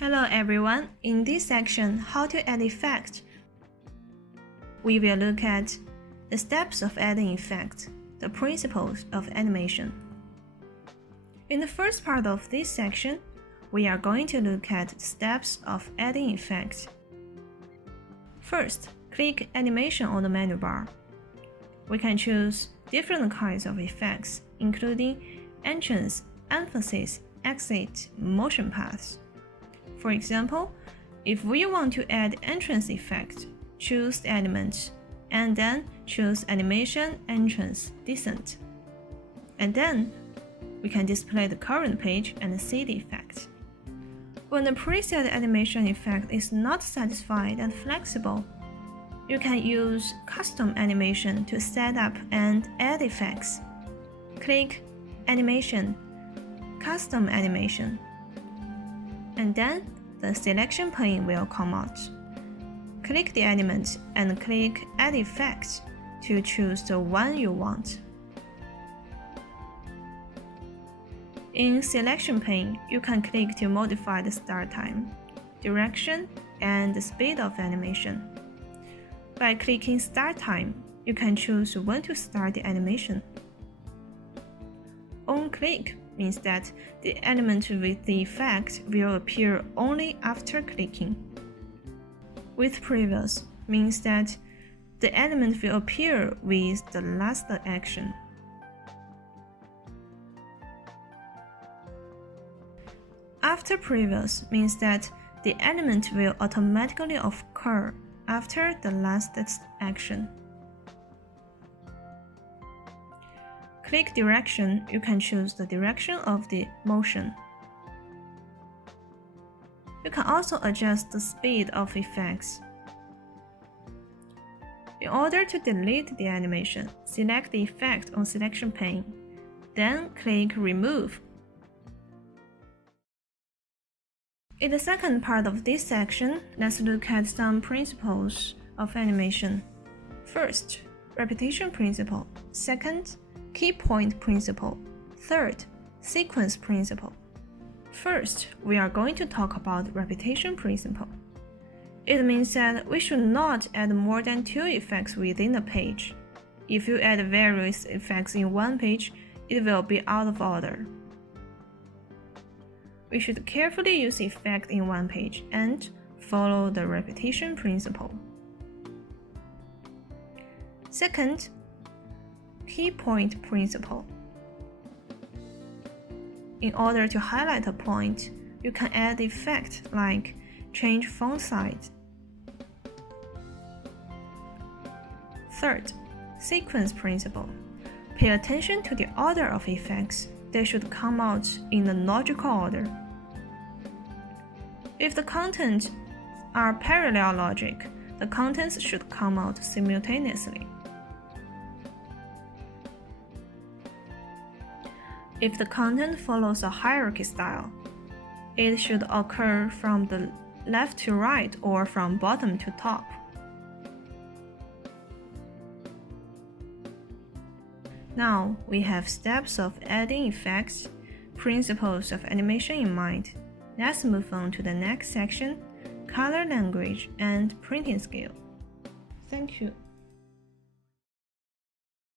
Hello everyone, in this section, how to add effect, we will look at the steps of adding effect, the principles of animation. In the first part of this section, we are going to look at the steps of adding effect. First, click Animation on the menu bar. We can choose different kinds of effects, including entrance, emphasis, exit, motion paths. For example, if we want to add entrance effect, choose the element, and then choose Animation Entrance Descent. And then, we can display the current page and see the effect. When the preset animation effect is not satisfied and flexible, you can use Custom Animation to set up and add effects. Click Animation, Custom Animation, and then the selection pane will come out. Click the element and click Add Effect to choose the one you want. In Selection pane, you can click to modify the start time, direction, and the speed of animation. By clicking Start Time, you can choose when to start the animation. On click means that the element with the effect will appear only after clicking. With previous means that the element will appear with the last action. After previous means that the element will automatically occur after the last action. Click Direction, you can choose the direction of the motion. You can also adjust the speed of effects. In order to delete the animation, select the effect on Selection pane, then click Remove. In the second part of this section, let's look at some principles of animation. First, repetition principle. Second, key point principle. Third, sequence principle. First, we are going to talk about repetition principle. It means that we should not add more than 2 effects within a page. If you add various effects in one page, it will be out of order. We should carefully use effect in one page and follow the repetition principle. Second, key point principle. In order to highlight a point, you can add effect like change font size. Third, sequence principle. Pay attention to the order of effects. They should come out in the logical order. If the contents are parallel logic, the contents should come out simultaneously. If the content follows a hierarchy style, it should occur from the left to right or from bottom to top. Now we have steps of adding effects, principles of animation in mind. Let's move on to the next section, color language and printing skill. Thank you.